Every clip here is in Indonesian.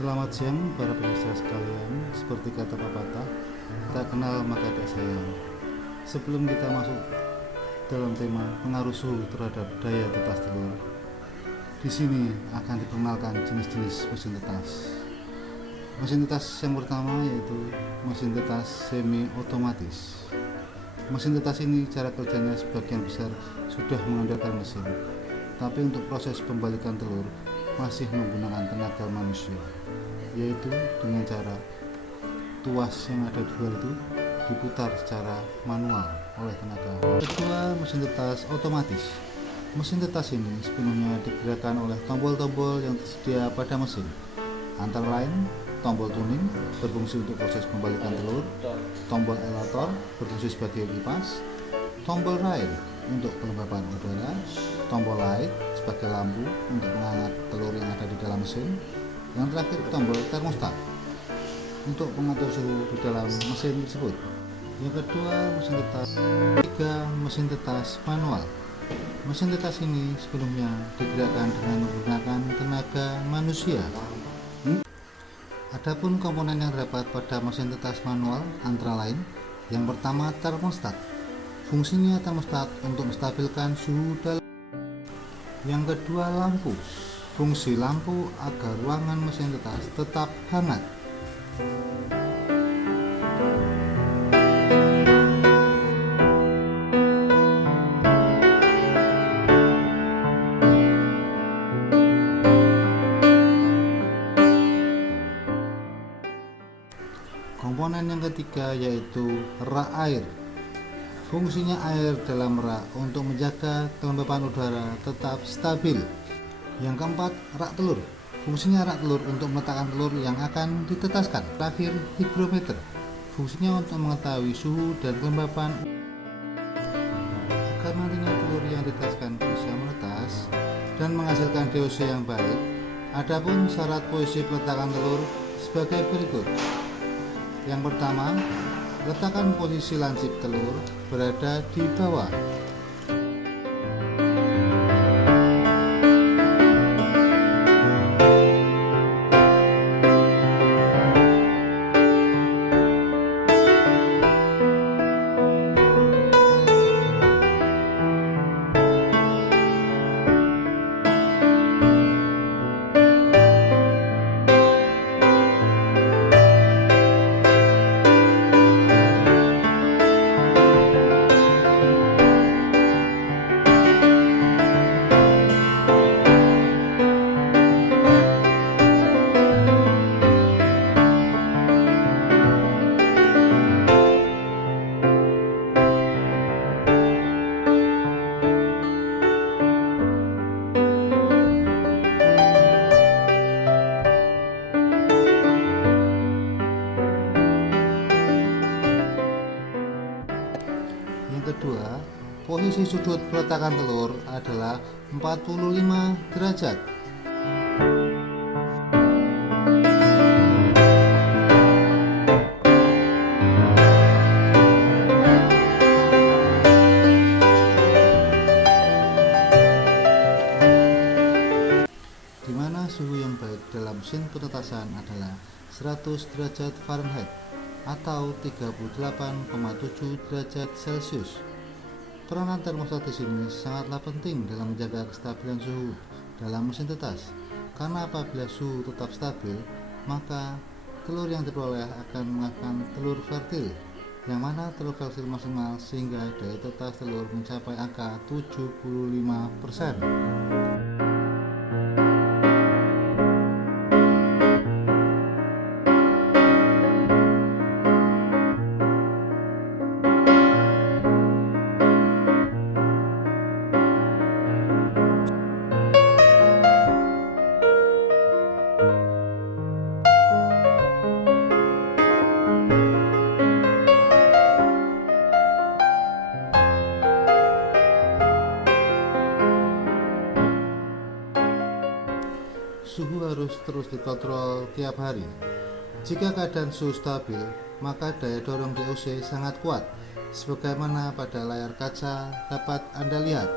Selamat siang para pemirsa sekalian. Seperti kata pepatah, tak kenal maka tak sayang. Sebelum kita masuk dalam tema pengaruh suhu terhadap daya tetas telur, di sini akan diperkenalkan jenis-jenis mesin tetas. Mesin tetas yang pertama yaitu mesin tetas semi otomatis. Mesin tetas ini cara kerjanya sebagian besar sudah mengandalkan mesin, tapi untuk proses pembalikan telur masih menggunakan tenaga manusia, yaitu dengan cara tuas yang ada di luar itu diputar secara manual oleh tenaga. Kedua, mesin tetas otomatis. Mesin tetas ini sepenuhnya digerakkan oleh tombol-tombol yang tersedia pada mesin, antara lain tombol tuning berfungsi untuk proses pembalikan telur, tombol elator berfungsi sebagai kipas, tombol rail untuk pelembapan udara, tombol light sebagai lampu untuk menghangat telur yang ada di dalam mesin, yang terakhir tombol termostat untuk mengatur suhu di dalam mesin tersebut. Yang kedua, mesin tetas. Tiga, mesin tetas manual. Mesin tetas ini sebelumnya digerakkan dengan menggunakan tenaga manusia. Adapun komponen yang terdapat pada mesin tetas manual antara lain, yang pertama termostat. Fungsinya termostat untuk menstabilkan suhu dalam. Yang kedua, lampu. Fungsi lampu agar ruangan mesin tetas tetap hangat. Komponen yang ketiga yaitu rak air. Fungsinya air dalam rak untuk menjaga kelembapan udara tetap stabil. Yang keempat, rak telur. Fungsinya rak telur untuk meletakkan telur yang akan ditetaskan. Terakhir, higrometer. Fungsinya untuk mengetahui suhu dan kelembapan agar nantinya telur yang ditetaskan bisa menetas dan menghasilkan DOC yang baik. Adapun syarat posisi peletakan telur sebagai berikut. Yang pertama, letakkan posisi lancip telur berada di bawah. Yang kedua, posisi sudut peletakan telur adalah 45 derajat. Di mana suhu yang baik dalam mesin penetasan adalah 100 derajat Fahrenheit atau 38,7 derajat Celcius. Peranan termostat di sini sangatlah penting dalam menjaga kestabilan suhu dalam mesin tetas, karena apabila suhu tetap stabil, maka telur yang diperoleh akan menghasilkan telur fertil, yang mana telur fertil maksimal sehingga daya tetas telur mencapai angka 75%. Suhu harus terus dikontrol tiap hari. Jika keadaan suhu stabil, maka daya dorong DOC sangat kuat, sebagaimana pada layar kaca dapat Anda lihat.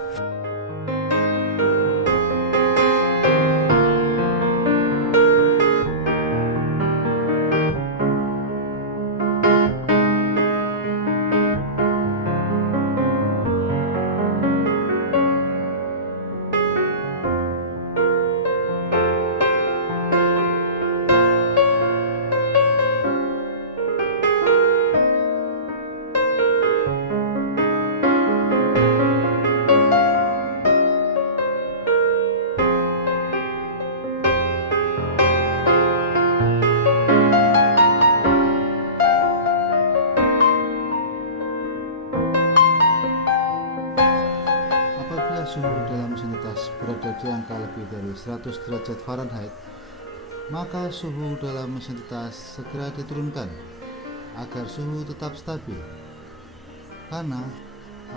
dari 100 derajat Fahrenheit, maka suhu dalam mesin tetas segera diturunkan agar suhu tetap stabil. Karena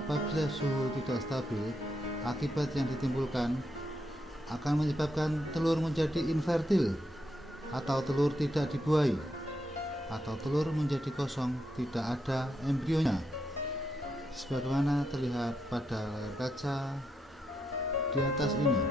apabila suhu tidak stabil, akibat yang ditimbulkan akan menyebabkan telur menjadi infertil atau telur tidak dibuahi, atau telur menjadi kosong, tidak ada embrionya, sebagaimana terlihat pada layar kaca di atas ini.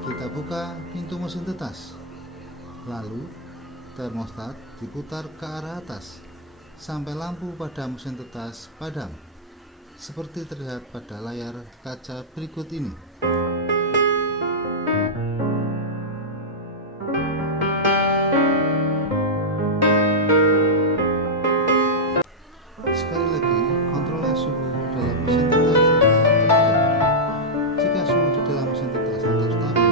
Kita buka pintu mesin tetas, lalu termostat diputar ke arah atas sampai lampu pada mesin tetas padam, seperti terlihat pada layar kaca berikut ini. Sekali lagi, kontrollah suhu dalam mesin tetas. Jika suhu di dalam mesin tetas tetap stabil,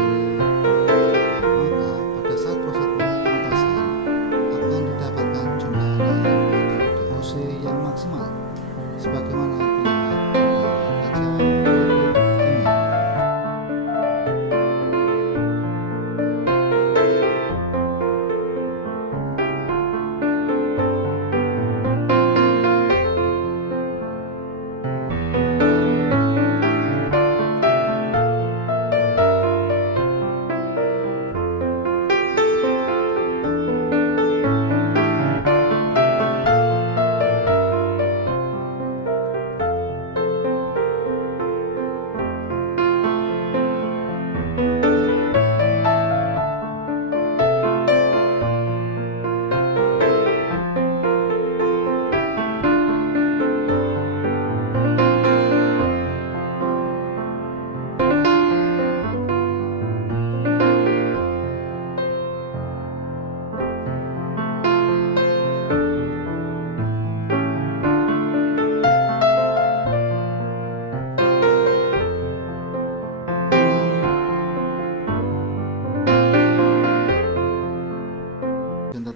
yang maksimal sebagaimana terlihat pada kaca berikut ini.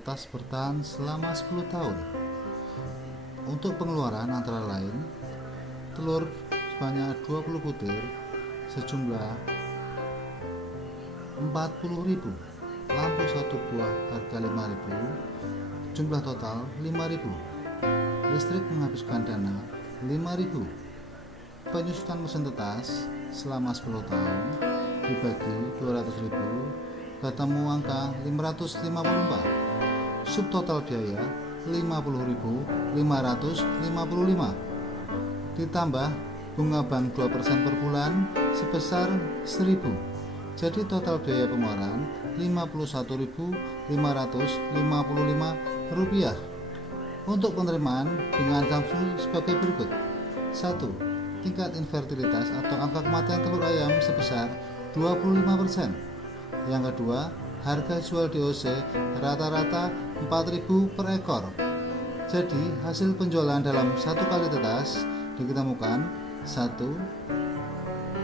Tetas bertahan selama 10 tahun. Untuk pengeluaran antara lain telur sebanyak 20 butir sejumlah 40.000, lampu 1 buah harga 5.000, jumlah total 5.000, listrik menghabiskan dana 5.000, penyusutan mesin tetas selama 10 tahun dibagi 200.000 ketemu angka 554. Subtotal biaya 50.555, ditambah bunga bank 2% per bulan sebesar 1.000. Jadi total biaya pengeluaran Rp51.555. Untuk penerimaan dengan asumsi sebagai berikut. 1. Tingkat infertilitas atau angka kematian telur ayam sebesar 25%. Yang kedua, harga jual DOC rata-rata 4.000 per ekor. Jadi hasil penjualan dalam satu kali tetas diketemukan 1.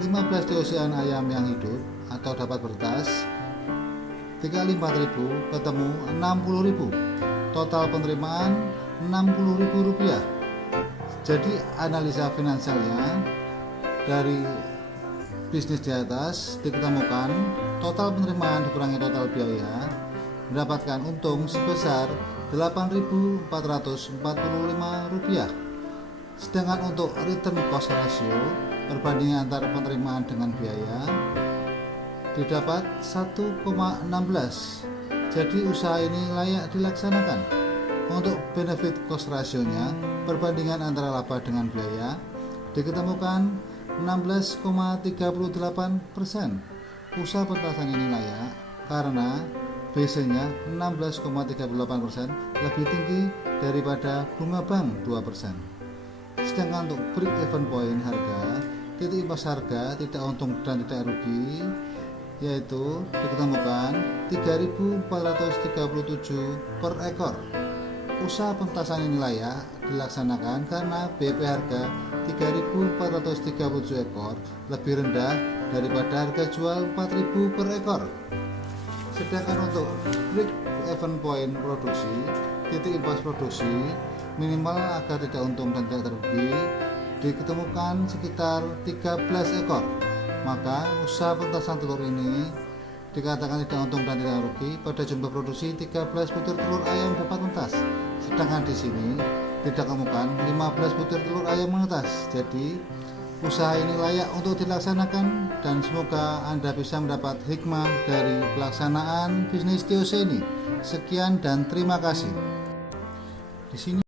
15 DOC-an ayam yang hidup atau dapat bertas, dikali 4.000 ketemu 60.000. Total penerimaan Rp60.000. Jadi analisa finansialnya dari bisnis di atas diketemukan total penerimaan dikurangi total biaya mendapatkan untung sebesar Rp8.445. Sedangkan untuk return cost ratio, perbandingan antara penerimaan dengan biaya, didapat 1,16. Jadi usaha ini layak dilaksanakan. Untuk benefit cost ratio-nya, perbandingan antara laba dengan biaya, diketemukan 16,38%. Usaha petasan ini layak karena BC-nya 16,38% lebih tinggi daripada bunga bank 2%. Sedangkan untuk break even point harga, titik impas harga tidak untung dan tidak rugi, yaitu diketemukan 3.437 per ekor. Usaha pentasan ini layak dilaksanakan karena BP harga 3.437 ekor lebih rendah daripada harga jual 4.000 per ekor. Sedangkan untuk break even point produksi, titik impas produksi minimal agar tidak untung dan tidak rugi, diketemukan sekitar 13 ekor. Maka usaha pentasan telur ini dikatakan tidak untung dan tidak rugi pada jumlah produksi 13 butir telur ayam dapat menetas. Sedangkan di sini ditemukan 15 butir telur ayam menetas. Jadi usaha ini layak untuk dilaksanakan dan semoga Anda bisa mendapat hikmah dari pelaksanaan bisnis TOC ini. Sekian dan terima kasih. Di sini